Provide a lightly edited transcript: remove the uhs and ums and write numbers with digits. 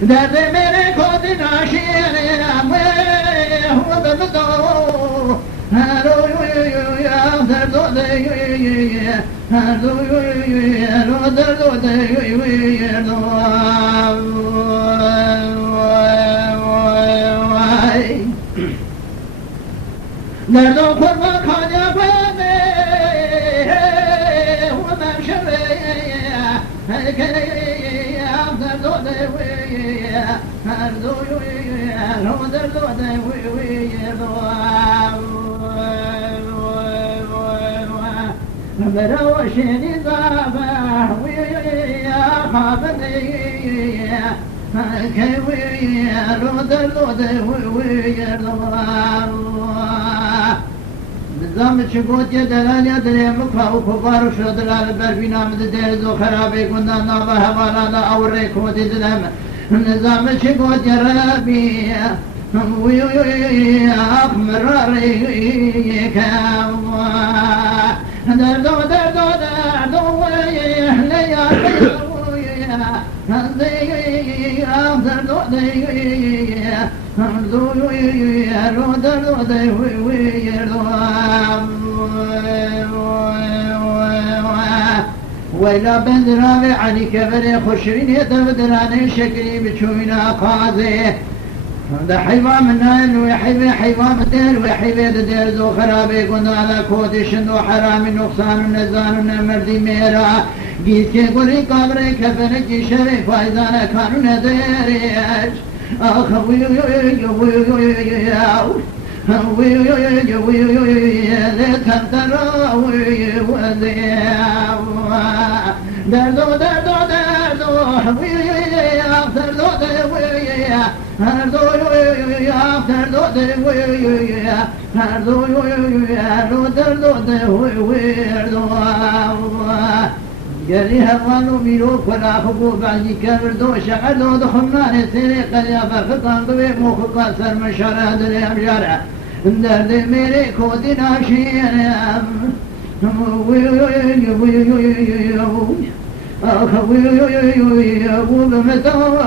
درد میره کود ناشیره هو بدو هر درد نردو خورما کانیا بانه و ممشوه نردو دوی نردو دوی بروشني ضابه ويا خابني كوي رود ويا نظام چگوت یه دلال یا دلی مکفا و کبار و شد دلال بربینا مد درز و خرابی کندن نابه حوالا اور ریکودی دلم نظام چگوت یه رابی ويا أخمراري كوا دردو ليا ويلا بندراني علي كبري خشرين يتبدراني شكري بشوينا قاضي ده حيوان منان وحيوان مدير وحيوان دير زو خرابي قلنا على كودش وحرام نقصان ونزان ونمردي ميرا قيت كي قبري كفنك شري فايزانا كانوا نديريش أخوي قالي هوانو ميرو كلا خبو بعدي كبردو شعلو دخلنا نسيري قليا فخطان دوي موخقا سر مشارع دلي امجارع درد ميري كودي ناشين أخوي بمتوى